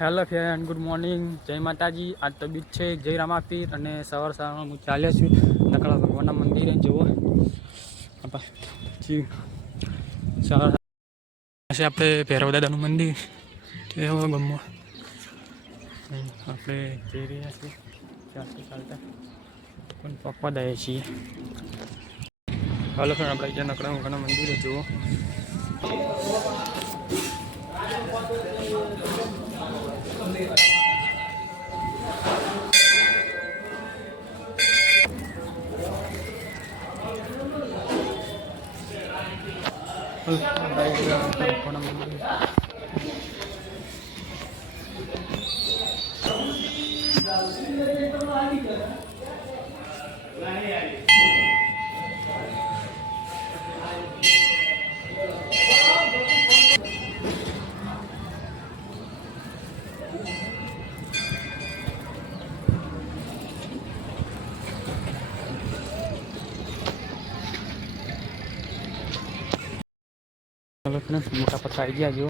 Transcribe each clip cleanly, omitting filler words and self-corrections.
Hello friend, good morning, જય માતાજી. આજ તો બીજ છે, જય રામાપીર. અને સવારમાં હું ચાલ્યો છું નકળા ભગવાનના મંદિરે. જુઓ સવાર છે આપણે ભૈરવ દાદાનું મંદિર એવો ગમો આપણે જઈ રહ્યા છીએ ચાલતા ચાલતા પણ પપ્પા દઈએ છીએ. હાલો ફ્રેન્ડ, આપણે જ્યાં નકળા ભગવાનના મંદિરે જુઓ. મોટા પથરા આવી ગયા. જો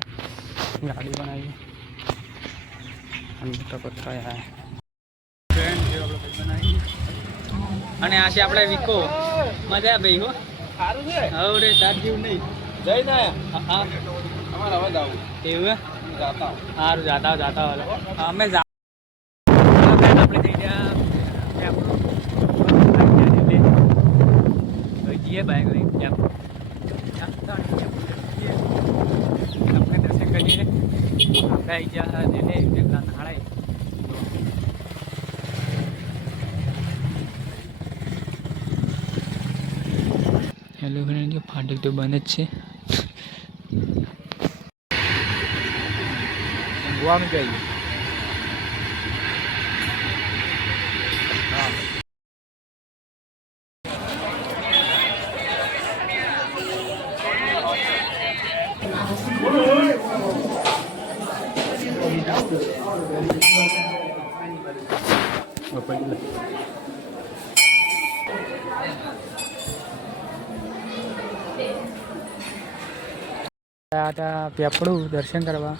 ગાડી બનાવી મોટા પથરા બનાવી. અને આ છે આપણે વિકો. મજા ભાઈ હો, સારું છે. હવે રે તાર જેવું નહીં. જઈ ના અમારે હવે જાવું એવું સારું. જાતા અમે આપણે થઈ ગયા જઈએ બાઈક લઈ આપણે દર્શન કરીએ. આપણે આવી ગયા પેલા નાળાય. હેલો ફ્રેન્ડ, ફાટક તો બંધ જ છે. ગોવાનું કઈ હતા પેપડું દર્શન કરવા.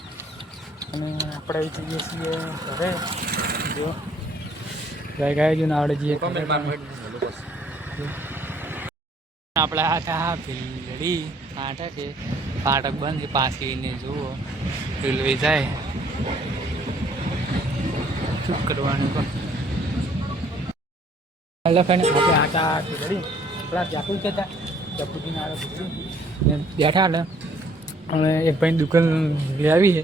અને આપણે જઈએ છીએ ઘરે. જો ગાય જો આવડે જઈએ આપણે હતા ભીલડી ફાટકે. ફાટક બંધ પાછીને જુઓ રેલવે જાય શું કરવાનું. આપણે આટા ભીલડી પેલા ચાકુ જતા ચપુજીને આવે બેઠા એટલે હવે એક ભાઈ દુકાન લઈ આવી છે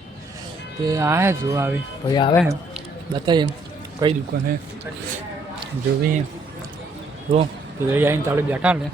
તે આવે જો આવી ભાઈ આવે બતાવીએ કઈ દુકાન હે જોવી. જો લઈ આવીને આપણે બેઠા ને